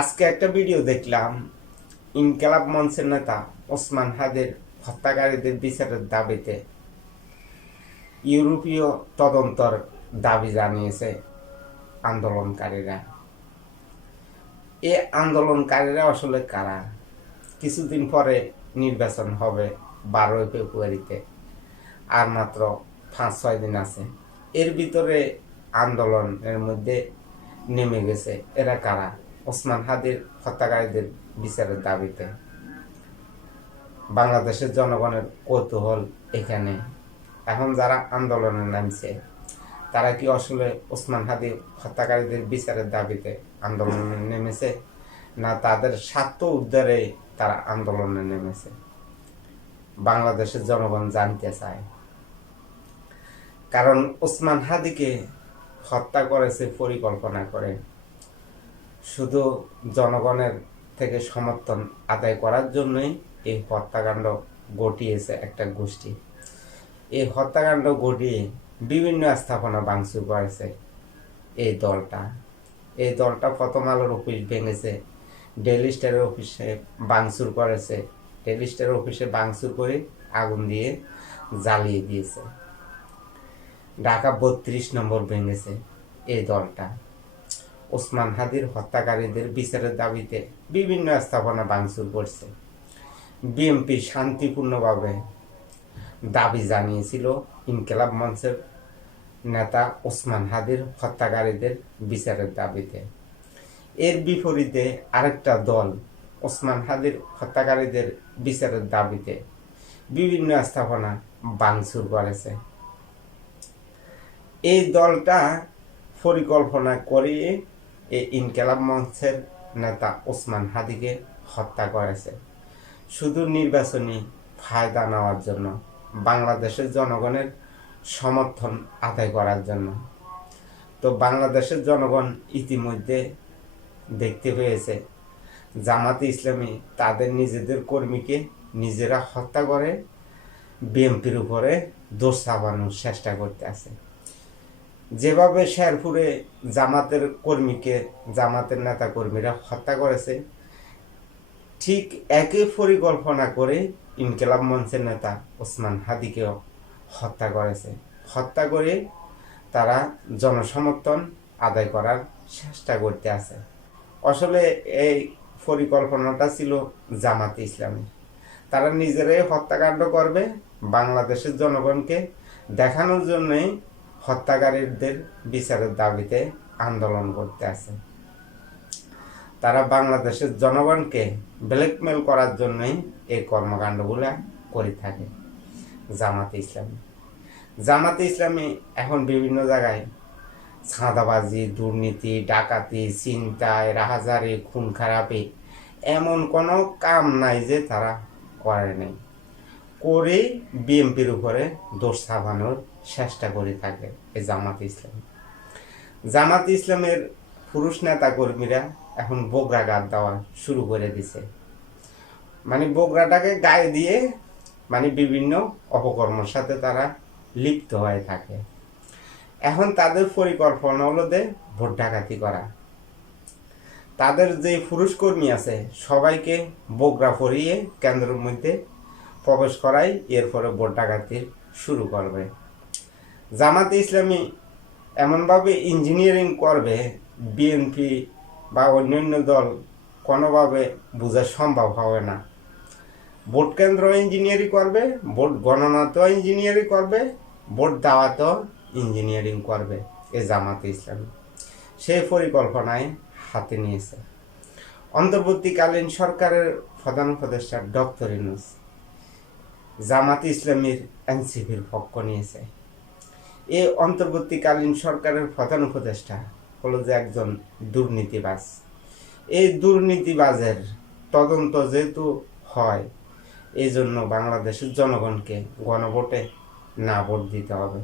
আজকে একটা ভিডিও দেখলাম, ইনকিলাব মঞ্চের নেতা ওসমান হাদির হত্যাকারীদের বিচারের দাবিতে ইউরোপীয় তদন্তর দাবি জানিয়েছে আন্দোলনকারীরা। এ আন্দোলনকারীরা আসলে কারা? কিছুদিন পরে নির্বাচন হবে 12 ফেব্রুয়ারিতে, আর মাত্র 5-6 দিন আছে। এর ভিতরে আন্দোলনের মধ্যে নেমে গেছে এরা কারা? ওসমান হাদির হত্যাকারীদের বিচারের দাবিতে বাংলাদেশের জনগণের কৌতূহল এখানে। এখন যারা আন্দোলনে নামছে তারা কি আসলে ওসমান হাদি হত্যাকারীদের বিচারের দাবিতে আন্দোলনে নেমেছে, না তাদের স্বার্থ উদ্ধারে তারা আন্দোলনে নেমেছে? বাংলাদেশের জনগণ জানতে চায়। কারণ ওসমান হাদিকে হত্যা করেছে পরিকল্পনা করে, শুধু জনগণের থেকে সমর্থন আদায় করার জন্যই এই হত্যাকাণ্ড ঘটিয়েছে একটা গোষ্ঠী। এই হত্যাকাণ্ড ঘটিয়ে বিভিন্ন স্থাপনা ভাঙচুর করেছে এই দলটা প্রথম আলোর অফিস ভেঙেছে, ডেইলি স্টারের অফিসে ভাঙচুর করেছে, ডেইলি স্টারের অফিসে ভাঙচুর করে আগুন দিয়ে জ্বালিয়ে দিয়েছে। ঢাকা 32 নম্বর ভেঙেছে এই দলটা। ওসমান হাদির হত্যাকারীদের বিচারের দাবিতে বিভিন্ন স্থাপনা ভাঙচুর করছে। বিএনপি শান্তিপূর্ণভাবে দাবি জানিয়েছিল ইনকিলাব মঞ্চের নেতা ওসমান হাদির হত্যাকারীদের বিচারের দাবিতে। এর বিপরীতে আরেকটা দল ওসমান হাদির হত্যাকারীদের বিচারের দাবিতে বিভিন্ন স্থাপনা ভাঙচুর করেছে। এই দলটা পরিকল্পনা করিয়ে এই ইনকিলাব মঞ্চের নেতা ওসমান হাদিকে হত্যা করেছে শুধু নির্বাচনী ফায়দা নেওয়ার জন্য, বাংলাদেশের জনগণের সমর্থন আদায় করার জন্য। তো বাংলাদেশের জনগণ ইতিমধ্যে দেখতে পেয়েছে জামাতে ইসলামী তাদের নিজেদের কর্মীকে নিজেরা হত্যা করে বিএনপির উপরে দোষ চাপানোর চেষ্টা করতে আছে। যেভাবে শেরপুরে জামাতের নেতা কর্মীরা হত্যা করেছে, ঠিক একই পরিকল্পনা করে ইনকিলাব মঞ্চের নেতা ওসমান হাদিকেও হত্যা করেছে। হত্যা করে তারা জনসমর্থন আদায় করার চেষ্টা করতে আছে। আসলে এই পরিকল্পনাটা ছিল জামাতে ইসলামী। তারা নিজেরাই হত্যাকাণ্ড করবে, বাংলাদেশের জনগণকে দেখানোর জন্যই হত্যাকারীদের বিচারের দাবিতে আন্দোলন করতে আছে। তারা বাংলাদেশের জনগণকে ব্ল্যাকমেল করার জন্যই এই কর্মকাণ্ডগুলো করে থাকে জামাতে ইসলামী এখন বিভিন্ন জায়গায় চাঁদাবাজি, দুর্নীতি, ডাকাতি, ছিনতাই, রাহাজারি, খুন খারাপি, এমন কোনো কাম নাই যে তারা করে নেই। করে বিএনপির উপরে দোষ চাপানোর চেষ্টা করে থাকে এই জামাতে ইসলামের পুরুষ নেতা কর্মীরা এখন বগরা গাদ দেওয়া শুরু করে দিছে। মানে বগরাটাকে গায়ে দিয়ে বিভিন্ন অপকর্মের সাথে তারা লিপ্ত হয়ে থাকে। এখন তাদের পরিকল্পনা হলো যে ভোট ডাকাতি করা। তাদের যে পুরুষ কর্মী আছে সবাইকে বগরা পরিয়ে কেন্দ্রের মধ্যে প্রবেশ করাই, এরপরে ভোট ডাকাতি শুরু করবে। জামাতে ইসলামী এমনভাবে ইঞ্জিনিয়ারিং করবে, বিএনপি বা অন্যান্য দল কোনোভাবে বোঝা সম্ভব হবে না। ভোট কেন্দ্র ইঞ্জিনিয়ারিং করবে, ভোট গণনাতেও ইঞ্জিনিয়ারিং করবে, ভোট দেওয়াতেও ইঞ্জিনিয়ারিং করবে এই জামাতে ইসলামী। সেই পরিকল্পনায় হাতে নিয়েছে অন্তর্বর্তীকালীন সরকারের প্রধান উপদেষ্টা ডক্টর ইউনূস। জামাতে ইসলামীর এনসিপির পক্ষ নিয়েছে। এই অন্তর্বর্তীকালীন সরকারের প্রধান উপদেষ্টা হলো যে একজন দুর্নীতিবাজ। এই দুর্নীতিবাজের তদন্ত যেহেতু হয়, এই জন্য বাংলাদেশের জনগণকে গণভোটে না ভোট দিতে হবে।